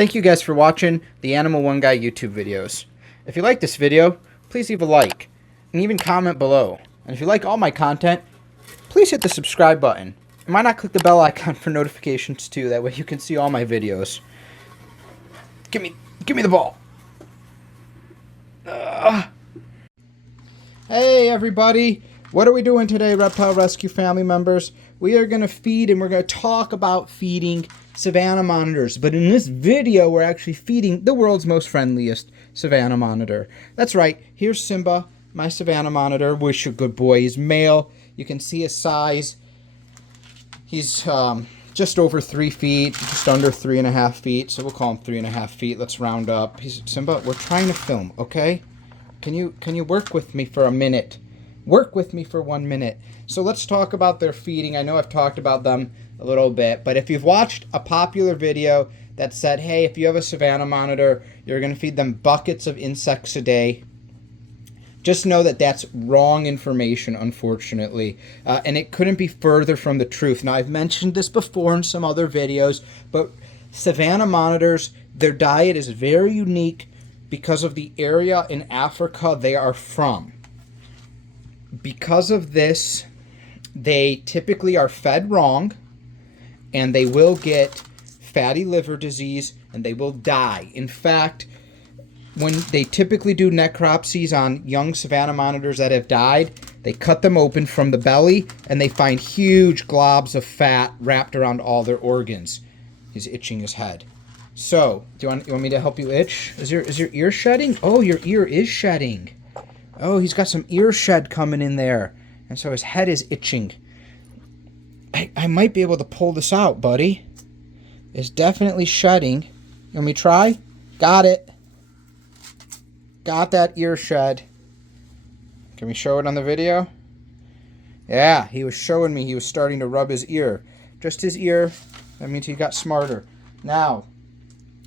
Thank you guys for watching the Animal One Guy YouTube videos. If you like this video, please leave a like and even comment below. And if you like all my content, please hit the subscribe button. And why not click the bell icon for notifications too? That way you can see all my videos. Give me the ball. Hey everybody, what are we doing today, Reptile Rescue family members? We are going to feed, and we're going to talk about feeding Savannah monitors. But in this video, we're actually feeding the world's most friendliest Savannah monitor. That's right, here's Simba, my Savannah monitor. Wish a good boy. He's male. You can see his size. He's just over 3 feet, just under 3.5 feet. So we'll call him 3.5 feet. Let's round up. Simba, we're trying to film, okay? Can you work with me for a minute? Work with me for 1 minute. So let's talk about their feeding. I know I've talked about them a little bit, but if you've watched a popular video that said, hey, if you have a Savannah monitor, you're going to feed them buckets of insects a day, just know that that's wrong information, unfortunately, and it couldn't be further from the truth. Now, I've mentioned this before in some other videos, but Savannah monitors, their diet is very unique because of the area in Africa they are from. Because of this, they typically are fed wrong, and they will get fatty liver disease, and they will die. In fact, when they typically do necropsies on young Savannah monitors that have died, they cut them open from the belly, and they find huge globs of fat wrapped around all their organs. He's itching his head. So, you want me to help you itch? Is your ear shedding? Oh, your ear is shedding. Oh, he's got some ear shed coming in there. And so his head is itching. I might be able to pull this out, buddy. It's definitely shedding. You want me to try? Got it. Got that ear shed. Can we show it on the video? Yeah, he was showing me he was starting to rub his ear. Just his ear. That means he got smarter. Now,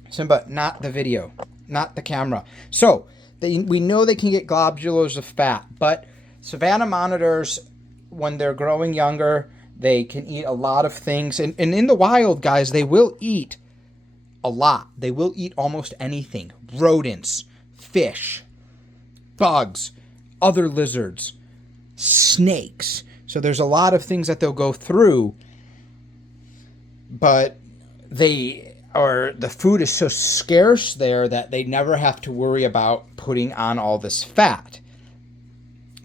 Simba, not the video. Not the camera. So, we know they can get globules of fat, but Savannah monitors, when they're growing younger, they can eat a lot of things. And in the wild, guys, they will eat a lot. They will eat almost anything. Rodents, fish, bugs, other lizards, snakes. So there's a lot of things that they'll go through, but the food is so scarce there that they never have to worry about putting on all this fat.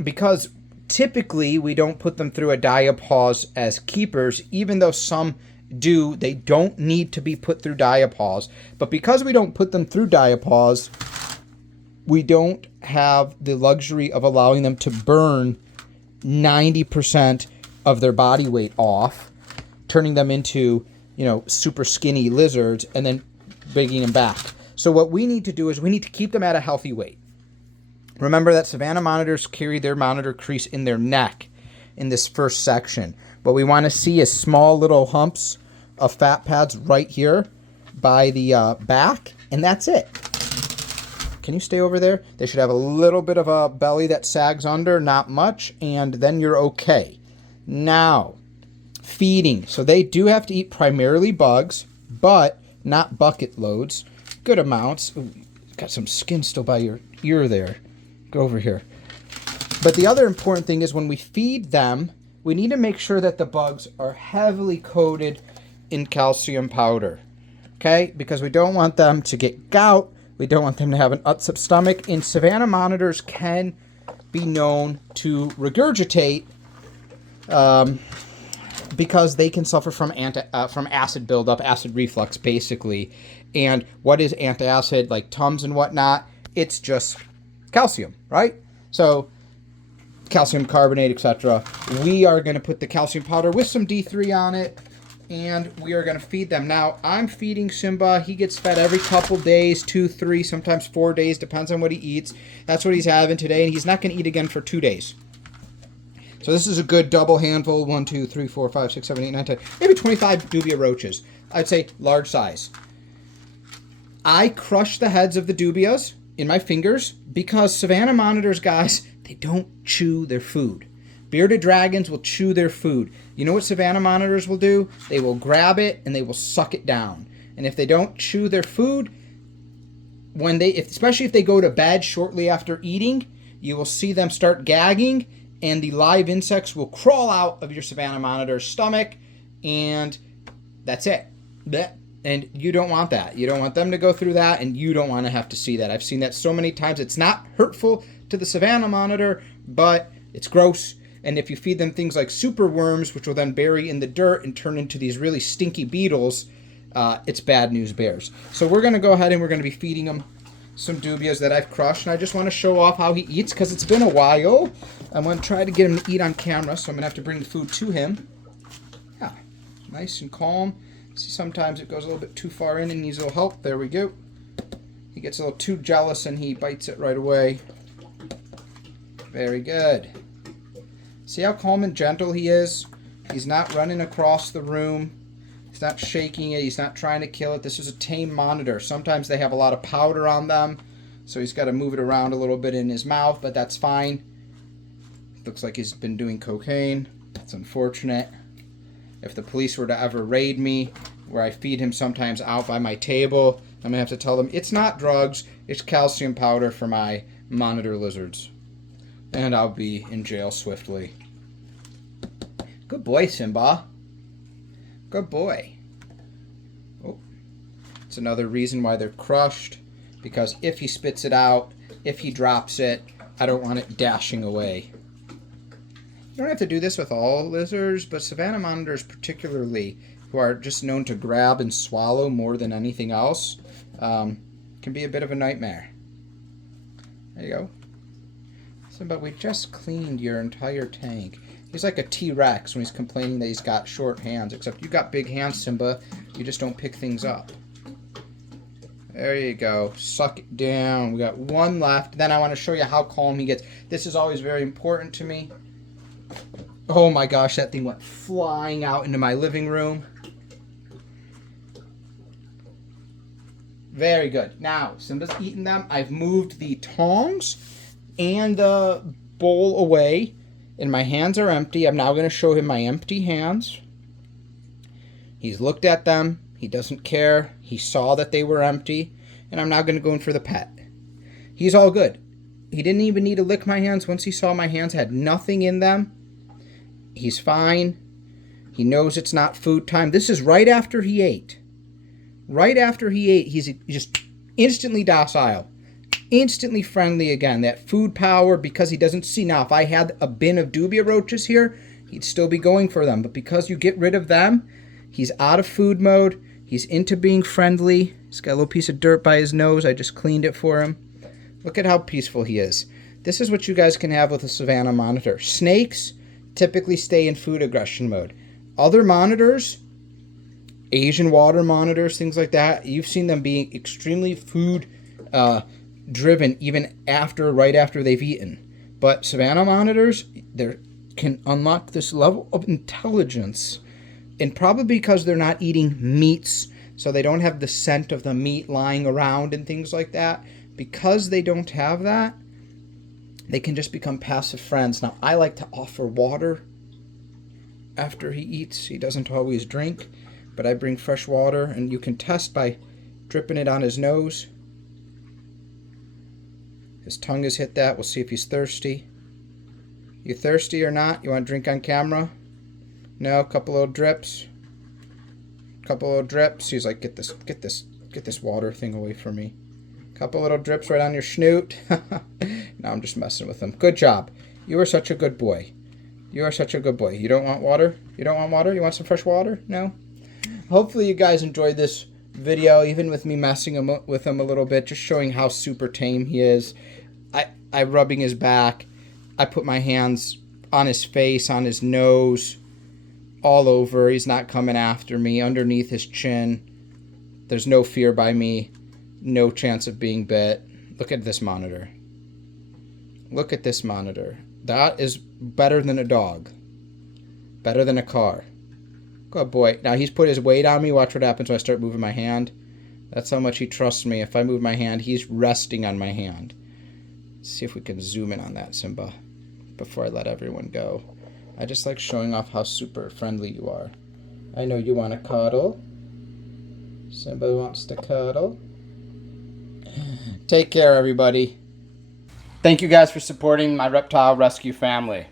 Because typically we don't put them through a diapause as keepers, even though some do. They don't need to be put through diapause. But because we don't put them through diapause, we don't have the luxury of allowing them to burn 90% of their body weight off, turning them into, super skinny lizards, and then bringing them back. So what we need to do is we need to keep them at a healthy weight. Remember that Savannah monitors carry their monitor crease in their neck in this first section. What we want to see is small little humps of fat pads right here by the back, and that's it. Can you stay over there? They should have a little bit of a belly that sags under, not much, and then you're okay. Now, feeding. So they do have to eat primarily bugs, but not bucket loads. Good amounts. Ooh, got some skin still by your ear there. Go over here. But the other important thing is when we feed them, we need to make sure that the bugs are heavily coated in calcium powder. Okay? Because we don't want them to get gout. We don't want them to have an upset stomach. And Savannah monitors can be known to regurgitate because they can suffer from acid buildup, acid reflux, basically. And what is antacid, like Tums and whatnot? It's just calcium, right? So calcium carbonate, etc. We are going to put the calcium powder with some D3 on it, and we are going to feed them. Now, I'm feeding Simba. He gets fed every couple days, 2, 3, sometimes 4 days, depends on what he eats. That's what he's having today, and he's not going to eat again for 2 days. So this is a good double handful. 1, 2, 3, 4, 5, 6, 7, 8, 9, 10, maybe 25 dubia roaches. I'd say large size. I crush the heads of the dubias in my fingers because Savannah monitors, guys, they don't chew their food. Bearded dragons will chew their food. You know what Savannah monitors will do? They will grab it and they will suck it down. And if they don't chew their food, especially if they go to bed shortly after eating, you will see them start gagging, and the live insects will crawl out of your Savannah monitor's stomach, and that's it. And you don't want that. You don't want them to go through that, and you don't want to have to see that. I've seen that so many times. It's not hurtful to the Savannah monitor, but it's gross. And if you feed them things like super worms, which will then bury in the dirt and turn into these really stinky beetles, it's bad news bears. So we're going to go ahead and we're going to be feeding him some dubias that I've crushed. And I just want to show off how he eats because it's been a while. I'm going to try to get him to eat on camera, so I'm going to have to bring the food to him. Yeah, nice and calm. See, sometimes it goes a little bit too far in and needs a little help. There we go. He gets a little too jealous and he bites it right away. Very good. See how calm and gentle he is? He's not running across the room. He's not shaking it. He's not trying to kill it. This is a tame monitor. Sometimes they have a lot of powder on them, so he's got to move it around a little bit in his mouth, but that's fine. Looks like he's been doing cocaine. That's unfortunate. If the police were to ever raid me, where I feed him sometimes out by my table, I'm going to have to tell them it's not drugs, it's calcium powder for my monitor lizards. And I'll be in jail swiftly. Good boy, Simba. Good boy. Oh, it's another reason why they're crushed, because if he spits it out, if he drops it, I don't want it dashing away. You don't have to do this with all lizards, but Savannah monitors particularly, who are just known to grab and swallow more than anything else, can be a bit of a nightmare. There you go. But we just cleaned your entire tank. He's like a T-Rex when he's complaining that he's got short hands, except you got big hands, Simba. You just don't pick things up. There you go. Suck it down. We got one left. Then I want to show you how calm he gets. This is always very important to me. Oh my gosh, that thing went flying out into my living room. Very good. Now, Simba's eating them. I've moved the tongs and the bowl away, and my hands are empty. I'm now going to show him my empty hands. He's looked at them. He doesn't care. He saw that they were empty, and I'm now going to go in for the pet. He's all good. He didn't even need to lick my hands. Once he saw my hands had nothing in them, he's fine. He knows it's not food time. This is right after he ate. Right after he ate, he's just instantly docile. Instantly friendly again. That food power, because he doesn't see. Now, if I had a bin of dubia roaches here, he'd still be going for them. But because you get rid of them, he's out of food mode. He's into being friendly. He's got a little piece of dirt by his nose. I just cleaned it for him. Look at how peaceful he is. This is what you guys can have with a Savannah monitor. Snakes typically stay in food aggression mode. Other monitors, Asian water monitors, things like that, you've seen them being extremely food driven even right after they've eaten. But Savannah monitors, they can unlock this level of intelligence, and probably because they're not eating meats, so they don't have the scent of the meat lying around and things like that. Because they don't have that, they can just become passive friends. Now, I like to offer water after he eats. He doesn't always drink, but I bring fresh water, and you can test by dripping it on his nose. His tongue has hit that. We'll see if he's thirsty. You thirsty or not? You want to drink on camera? No, a couple little drips. Couple little drips. He's like, get this water thing away from me. Couple little drips right on your snoot. Now I'm just messing with him. Good job. You are such a good boy. You are such a good boy. You don't want water? You don't want water? You want some fresh water? No? Hopefully you guys enjoyed this video, even with me messing with him a little bit, just showing how super tame he is. I'm rubbing his back. I put my hands on his face, on his nose, all over. He's not coming after me, underneath his chin. There's no fear by me. No chance of being bit. Look at this monitor. Look at this monitor. That is better than a dog. Better than a car. Good boy. Now he's put his weight on me. Watch what happens when I start moving my hand. That's how much he trusts me. If I move my hand, he's resting on my hand. Let's see if we can zoom in on that, Simba, before I let everyone go. I just like showing off how super friendly you are. I know you want to cuddle. Somebody wants to cuddle. Take care, everybody. Thank you guys for supporting my reptile rescue family.